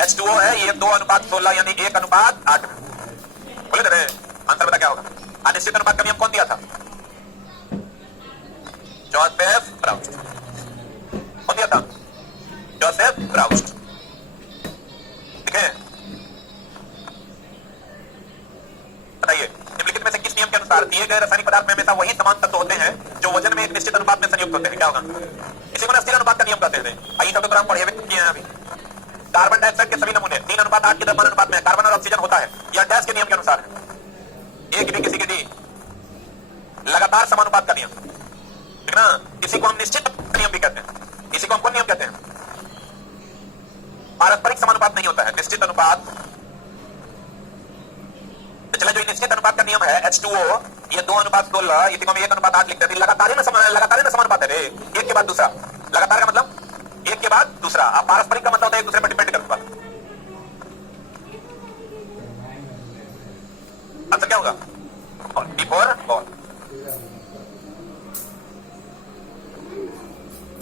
H2O है, ये 2:16 यानी 1:8 बोले थे। आंसर बता क्या होगा? अनिश्चित अनुपात का नियम कौन दिया था? जोसेफ ब्राउस्ट। कौन दिया था? जोसेफ ब्राउस्ट। ठीक है, बताइए निम्नलिखित में से किस नियम के अनुसार दिए गए रासायनिक पदार्थ में हमेशा वही समान तत्व होते हैं जो वजन में एक निश्चित अनुपात में संयुक्त होते हैं? क्या होगा? इसी को स्थिर अनुपात का नियम कहते हैं। आइए सब तो हम पढ़े किए हैं अभी। कार्बन डाइऑक्साइड के सभी नमूने 3:8 के द्रव्यमान अनुपात में कार्बन और ऑक्सीजन होता है। यह गैस के नियम के अनुसार है। एक भी किसी के डी लगातार समानुपात का नियम, ठीक ना? इसी को हम निश्चित नियम भी कहते हैं। इसी को हम कौन नियम कहते हैं? पारस्परिक समानुपात नहीं होता है, निश्चित अनुपात। चला, जो निश्चित अनुपात का नियम है H2O, ये 2:16, इसी को हम 1:8 लिखते हैं। लगातार ही ना समानुपात है रे, एक के बाद दूसरा। लगातार का मतलब एक के बाद दूसरा। अब पारस्परिक का मतलब होता है एक दूसरे पर डिपेंड करता है। आंसर क्या होगा? D for ball.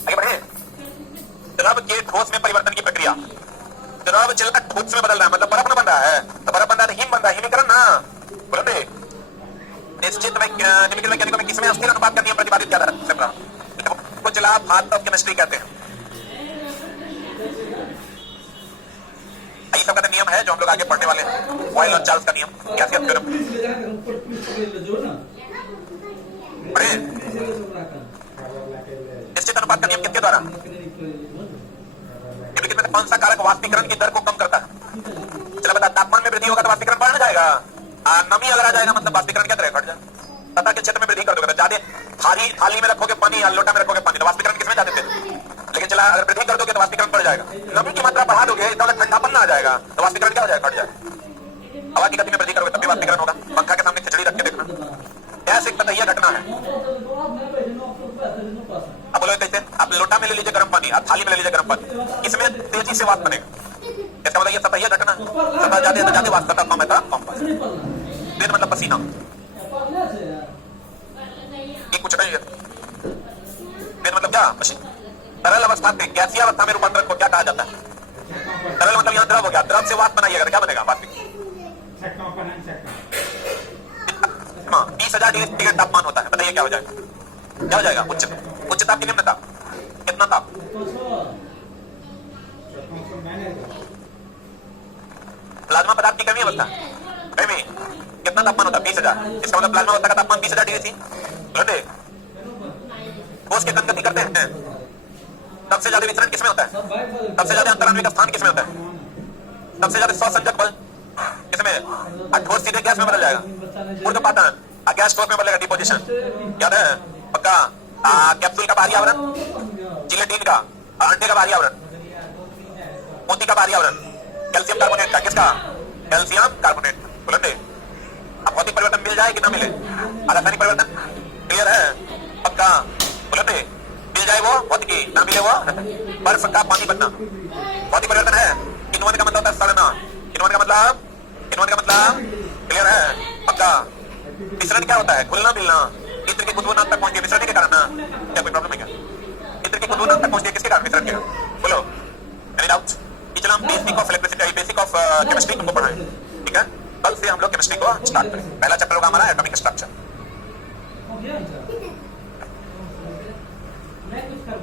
आगे बढ़े। द्रव के ठोस में परिवर्तन की प्रक्रिया। द्रव चला ठोस में बदल रहा है, मतलब बर्फ में बन रहा है। तो बर्फ बन रहा है, हिम बन रहा है, हिमीकरण ना। बोलो दे। निश्चित निम्नलिखित वैज्ञानिकों में किसमें अस्थिर अनुपात का नियम प्रतिपादित किया जाता है? को चला फादर ऑफ केमिस्ट्री कहते हैं। यही सब का नियम है जो हम लोग आगे पढ़ने वाले हैं। बॉयल और चार्ल्स का नियम, गैसियस थ्योरम। निश्चित अनुपात का नियम किसके द्वारा? निम्नलिखित में कौन सा कारक वाष्पीकरण की दर को कम करता है? चलो बता, तापमान में वृद्धि होगा तो वाष्पीकरण बढ़ जाएगा, नमी अगर आ जाएगा मतलब वाष्पीकरण क्या करेगा? घट जाएगा। सतह के क्षेत्र में वृद्धि कर दोगे तो ज्यादा थाली में रखोगे पानी या लोटा में रखोगे पानी तो वाष्पीकरण किसमें ज्यादा तेज? लेकिन चला अगर वृद्धि कर दोगे तो वाष्पीकरण बढ़ जाएगा। नमी की मात्रा बढ़ा दोगे तो ठंडापन ना आ जाएगा तो वाष्पीकरण क्या हो जाएगा? घट जाएगा। हवा की गति में वृद्धि करोगे तब भी वाष्पीकरण होगा। पंखा के सामने खिचड़ी रख के देखना, गैस एक ततैया घटना है। अब बोलो कैसे? आप लोटा में ले लीजिए गर्म पानी, आप थाली में ले लीजिए गर्म पानी, इसमें तेजी से वाष्प बनेगा। इसका मतलब ये सतैया घटना, सतह ज्यादा तो ज्यादा वाष्प, सतह कम है तो कम वाष्प। वेद मतलब पसीना, ये कुछ नहीं है। वेद मतलब क्या? पसीना। तरल अवस्था से गैसीय अवस्था में रूपांतरण को क्या कहा जाता है? तरल मतलब यहाँ द्रव हो गया, द्रव से वाष्प बनाइएगा क्या बनेगा? वाष्प। 20,000 डिग्री सेंटीग्रेड तापमान होता है, बताइए क्या हो जाएगा? क्या हो जाएगा? उच्च ताप की निम्न ताप, कितना ताप? प्लाज्मा पदार्थ की कमी अवस्था, कमी कितना तापमान होता है? 20,000। इसका मतलब प्लाज्मा अवस्था का तापमान 20,000 डिग्री थी। ठोस के कण गति करते हैं, सबसे ज्यादा विचरण किसमें होता है? सबसे ज्यादा अंतराण्विक स्थान किसमें होता है? सबसे ज्यादा स्वसंजक बल किसमें? ठोस सीधे गैस में बदल जाएगा, ऊर्ध्वपातन, गैस ठोस में बदलेगा, डिपोजिशन। याद है पक्का? कैप्सूल का बाहरी आवरण, जिलेटिन का, अंडे का बाहरी आवरण, मोती का बाहरी आवरण, कैल्शियम कार्बोनेट का, किसका? Calcium carbonate. बुलंदे अब भौतिक परिवर्तन मिल जाए कि ना मिले? रासायनिक परिवर्तन क्लियर है? पक्का? बुलंदे मिल जाए वो भौतिकी, ना मिले वो बर्फ का पानी बनना, भौतिक परिवर्तन है। किण्वन का मतलब होता है सड़ना, किण्वन का मतलब क्लियर है? पक्का? मिश्रण क्या होता है? घुलना मिलना। इत्र की गुदगुदाहट तक पहुंचे मिश्रण के कारण ना, क्या कोई प्रॉब्लम है क्या? इत्र की गुदगुदाहट तक पहुंचे किसके कारण? मिश्रण के कारण। बोलो एनी डाउट? चलो हम basic of electricity, basic of chemistry को पढ़ाएं, ठीक है? कल से हम लोग केमिस्ट्री को स्टार्ट करें। पहला चैप्टर होगा हमारा एटॉमिक स्ट्रक्चर। मैं कुछ कर